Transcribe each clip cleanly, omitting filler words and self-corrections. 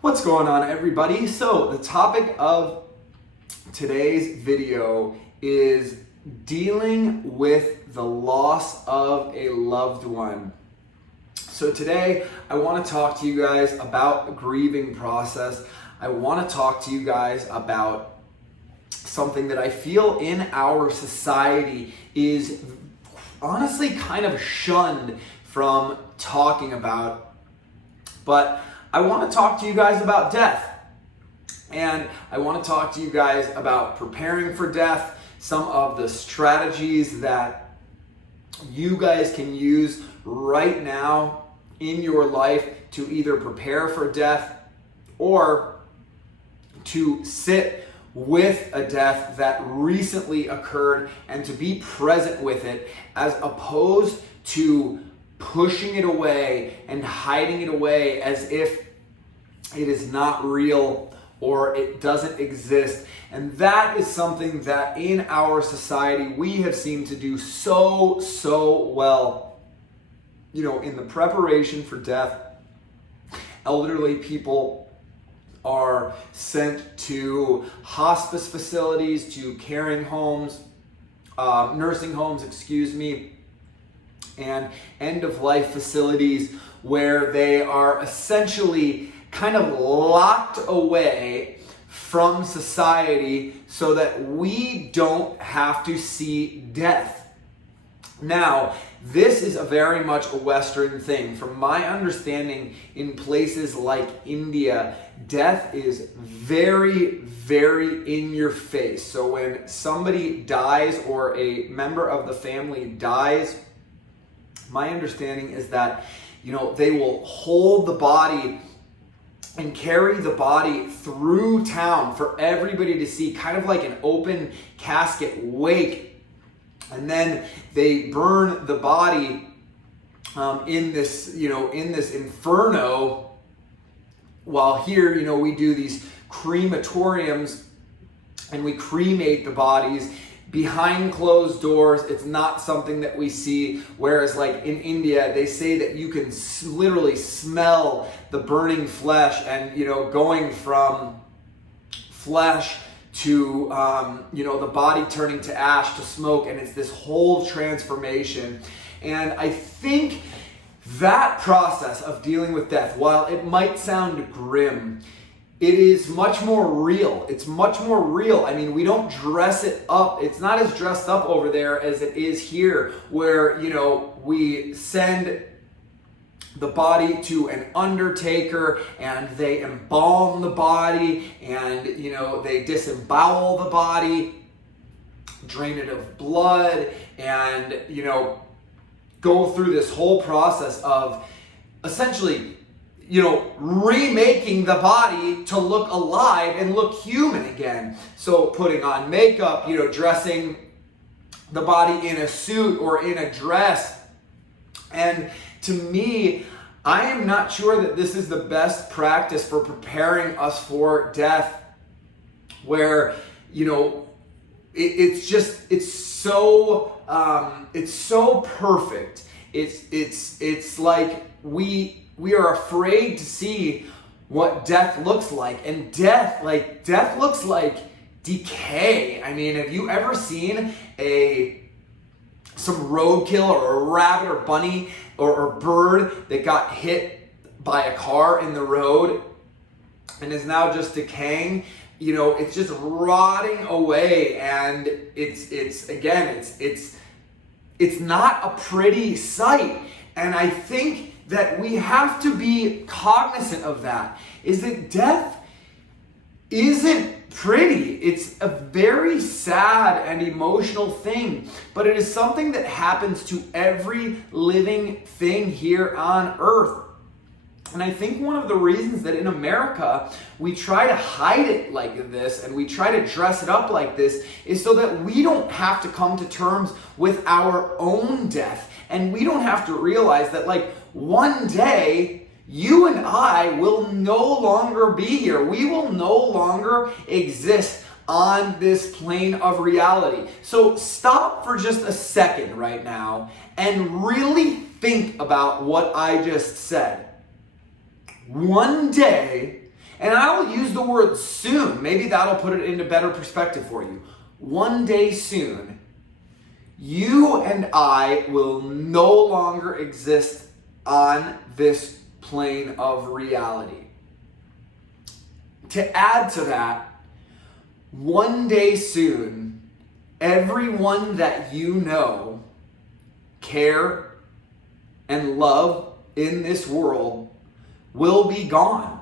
What's going on, everybody? So the topic of today's video is dealing with the loss of a loved one. So today I want to talk to you guys about the grieving process. I want to talk to you guys about something that I feel in our society is honestly kind of shunned from talking about. But I want to talk to you guys about death. And I want to talk to you guys about preparing for death, some of the strategies that you guys can use right now in your life to either prepare for death or to sit with a death that recently occurred and to be present with it, as opposed to pushing it away and hiding it away as if it is not real or it doesn't exist. And that is something that in our society we have seemed to do so well. You know, in the preparation for death, elderly people are sent to hospice facilities, to caring homes, nursing homes, and end-of-life facilities where they are essentially kind of locked away from society so that we don't have to see death. Now, this is a very much a Western thing. From my understanding, in places like India, death is very in your face. So when somebody dies or a member of the family dies, my understanding is that, they will hold the body and carry the body through town for everybody to see, kind of like an open casket wake. And then they burn the body in this inferno. While here, we do these crematoriums and we cremate the bodies behind closed doors. It's not something that we see. Whereas like in India, they say that you can literally smell the burning flesh and, going from flesh to, the body turning to ash to smoke. And it's this whole transformation. And I think that process of dealing with death, while it might sound grim, it is much more real. It's much more real. I mean, we don't dress it up. It's not as dressed up over there as it is here, where, we send the body to an undertaker and they embalm the body and, they disembowel the body, drain it of blood, and, go through this whole process of essentially remaking the body to look alive and look human again. So putting on makeup, dressing the body in a suit or in a dress. And to me, I am not sure that this is the best practice for preparing us for death, where, it's so perfect. It's like we are afraid to see what death looks like. And death looks like decay. I mean, have you ever seen some roadkill or a rabbit or bunny or bird that got hit by a car in the road and is now just decaying? It's just rotting away, and it's not a pretty sight. And I think that we have to be cognizant of that, is that death isn't pretty. It's a very sad and emotional thing, but it is something that happens to every living thing here on earth. And I think one of the reasons that in America we try to hide it like this and we try to dress it up like this is so that we don't have to come to terms with our own death. And we don't have to realize that one day you and I will no longer be here. We will no longer exist on this plane of reality. So stop for just a second right now and really think about what I just said. One day, And I will use the word soon. Maybe that'll put it into better perspective for you. One day soon, you and I will no longer exist on this plane of reality. To add to that, one day soon, everyone that you know, care, and love in this world will be gone.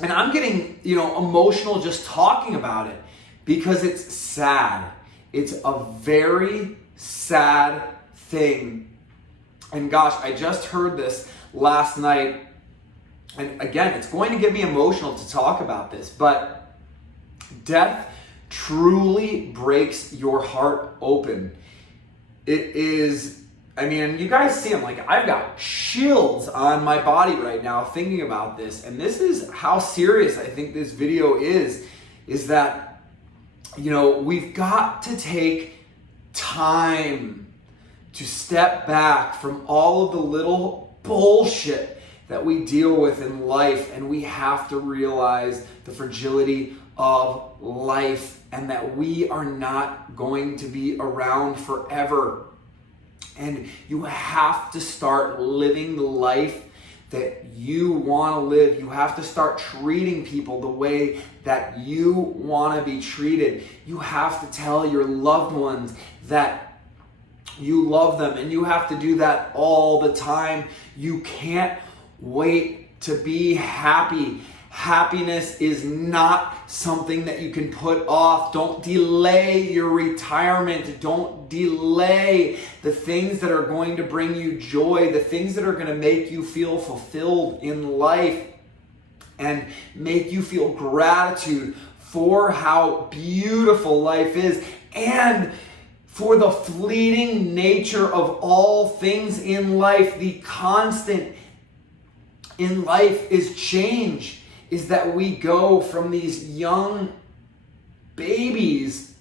And I'm getting, emotional just talking about it because it's sad. It's a very sad thing. And gosh, I just heard this last night. And again, it's going to get me emotional to talk about this, but death truly breaks your heart open. It is, you guys see, I've got chills on my body right now thinking about this. And this is how serious I think this video is that, we've got to take time to step back from all of the little bullshit that we deal with in life, and we have to realize the fragility of life and that we are not going to be around forever. And you have to start living the life that you want to live. You have to start treating people the way that you want to be treated. You have to tell your loved ones that you love them, and you have to do that all the time. You can't wait to be happy. Happiness is not something that you can put off. Don't delay your retirement. Don't delay the things that are going to bring you joy, the things that are going to make you feel fulfilled in life and make you feel gratitude for how beautiful life is and for the fleeting nature of all things in life. The constant in life is change. Is that we go from these young babies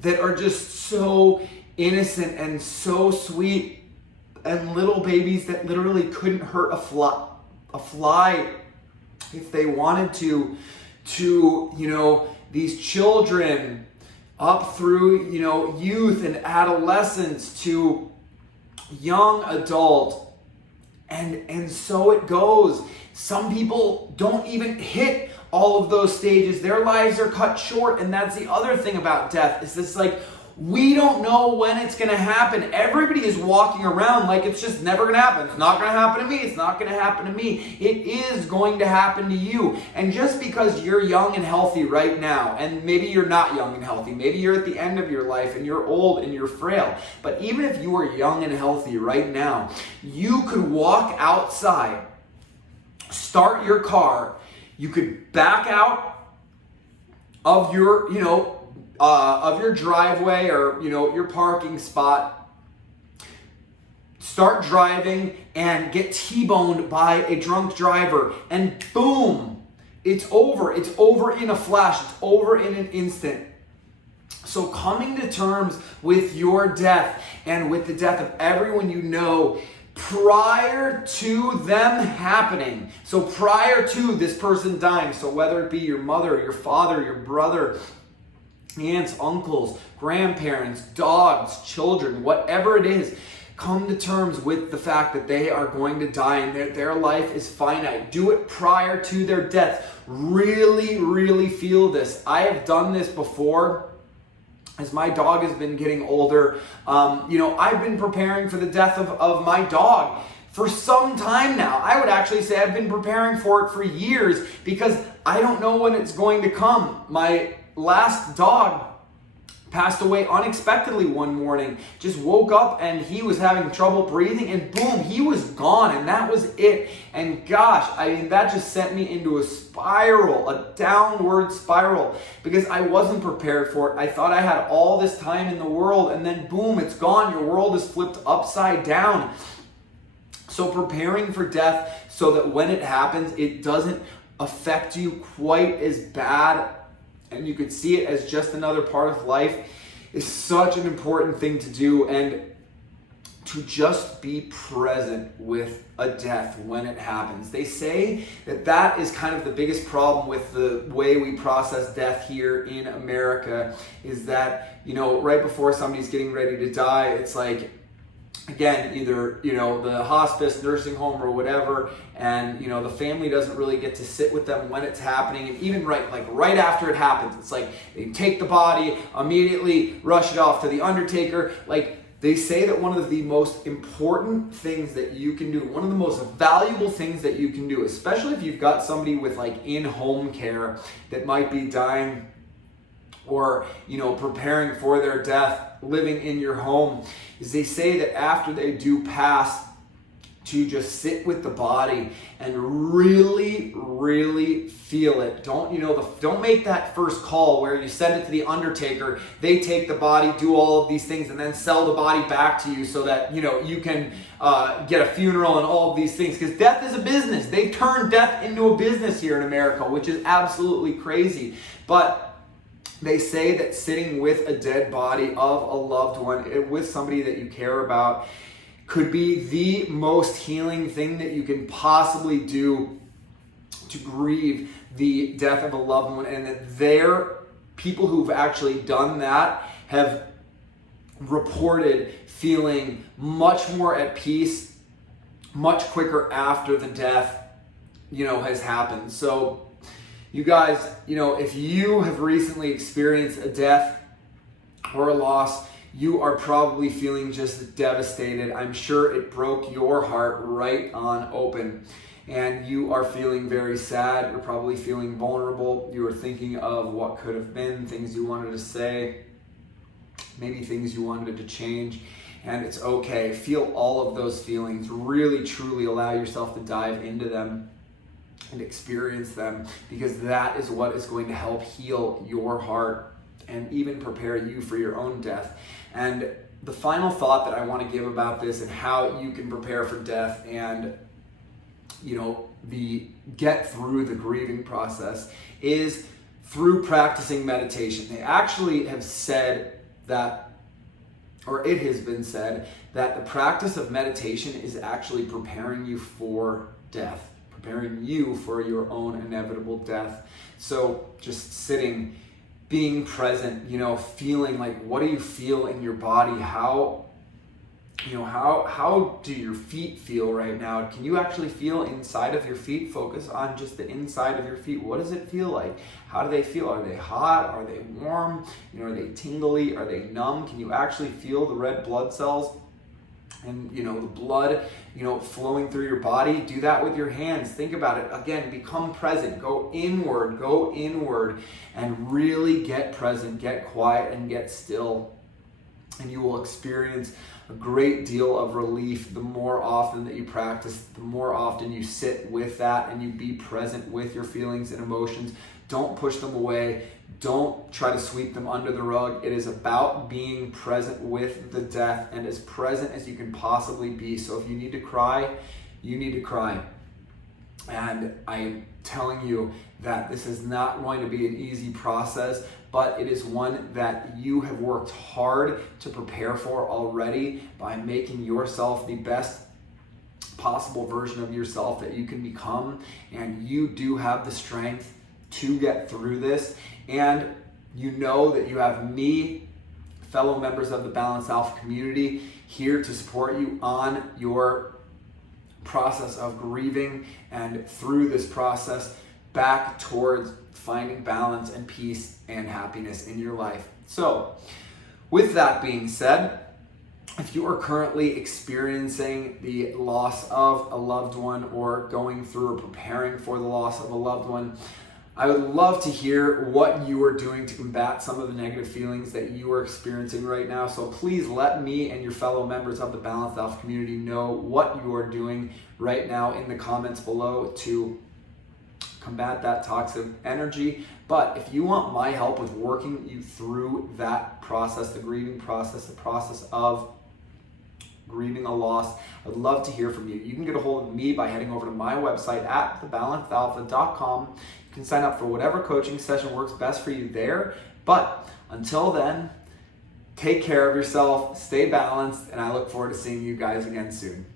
that are just so innocent and so sweet, and little babies that literally couldn't hurt a fly if they wanted to these children up through, youth and adolescence to young adult. And so it goes. Some people don't even hit all of those stages. Their lives are cut short. And that's the other thing about death. Is this we don't know when it's going to happen. Everybody is walking around like it's just never going to happen. It's not going to happen to me. It's not going to happen to me. It is going to happen to you. And just because you're young and healthy right now, and maybe you're not young and healthy, maybe you're at the end of your life and you're old and you're frail, but even if you are young and healthy right now, you could walk outside, start your car, you could back out of your, of your driveway or, your parking spot, start driving and get T-boned by a drunk driver, and boom, it's over. It's over in a flash. It's over in an instant. So coming to terms with your death and with the death of everyone you know prior to them happening. So prior to this person dying, so whether it be your mother, your father, your brother, aunts, uncles, grandparents, dogs, children, whatever it is, come to terms with the fact that they are going to die and that their life is finite. Do it prior to their death. Really, really feel this. I have done this before. As my dog has been getting older, I've been preparing for the death of my dog for some time now. I would actually say I've been preparing for it for years because I don't know when it's going to come. My last dog passed away unexpectedly one morning. Just woke up and he was having trouble breathing, and boom, he was gone, and that was it. And gosh, that just sent me into a spiral, a downward spiral, because I wasn't prepared for it. I thought I had all this time in the world, and then boom, it's gone. Your world is flipped upside down. So preparing for death so that when it happens, it doesn't affect you quite as bad, and you could see it as just another part of life, is such an important thing to do. And to just be present with a death when it happens. They say that that is kind of the biggest problem with the way we process death here in America, is that, right before somebody's getting ready to die, it's like, again, either, the hospice, nursing home, or whatever, and, the family doesn't really get to sit with them when it's happening. And even right after it happens, it's like they take the body, immediately rush it off to the undertaker. They say that one of the most important things that you can do, one of the most valuable things that you can do, especially if you've got somebody with in-home care that might be dying or, preparing for their death, living in your home, is they say that after they do pass, to just sit with the body and really, really feel it. Don't make that first call where you send it to the undertaker, they take the body, do all of these things, and then sell the body back to you so that, you can get a funeral and all of these things. Because death is a business. They turn death into a business here in America, which is absolutely crazy. But they say that sitting with a dead body of a loved one, with somebody that you care about, could be the most healing thing that you can possibly do to grieve the death of a loved one. And that people who've actually done that have reported feeling much more at peace, much quicker after the death, has happened. So you guys, if you have recently experienced a death or a loss, you are probably feeling just devastated. I'm sure it broke your heart right on open. And you are feeling very sad. You're probably feeling vulnerable. You are thinking of what could have been, things you wanted to say, maybe things you wanted to change. And it's okay. Feel all of those feelings. Really, truly allow yourself to dive into them and experience them, because that is what is going to help heal your heart and even prepare you for your own death. And the final thought that I want to give about this and how you can prepare for death and, get through the grieving process is through practicing meditation. They actually have said that, or it has been said, that the practice of meditation is actually preparing you for death, preparing you for your own inevitable death. So just sitting, being present, feeling what do you feel in your body? How do your feet feel right now? Can you actually feel inside of your feet? Focus on just the inside of your feet. What does it feel like? How do they feel? Are they hot? Are they warm? Are they tingly? Are they numb? Can you actually feel the red blood cells and the blood flowing through your body? Do that with your hands. Think about it. Again, become present. Go inward and really get present, get quiet, and get still. And you will experience a great deal of relief the more often that you practice, the more often you sit with that and you be present with your feelings and emotions. Don't push them away. Don't try to sweep them under the rug. It is about being present with the death and as present as you can possibly be. So if you need to cry, you need to cry. And I am telling you that this is not going to be an easy process, but it is one that you have worked hard to prepare for already by making yourself the best possible version of yourself that you can become. And you do have the strength to get through this. And you know that you have me, fellow members of the Balanced Alpha community, here to support you on your process of grieving and through this process back towards finding balance and peace and happiness in your life. So, with that being said, if you are currently experiencing the loss of a loved one or going through or preparing for the loss of a loved one, I would love to hear what you are doing to combat some of the negative feelings that you are experiencing right now. So please let me and your fellow members of the Balanced Alpha community know what you are doing right now in the comments below to combat that toxic energy. But if you want my help with working you through that process, the grieving process, the process of grieving a loss, I'd love to hear from you. You can get a hold of me by heading over to my website at thebalancedalpha.com. You can sign up for whatever coaching session works best for you there. But until then, Take care of yourself, stay balanced, and I look forward to seeing you guys again soon.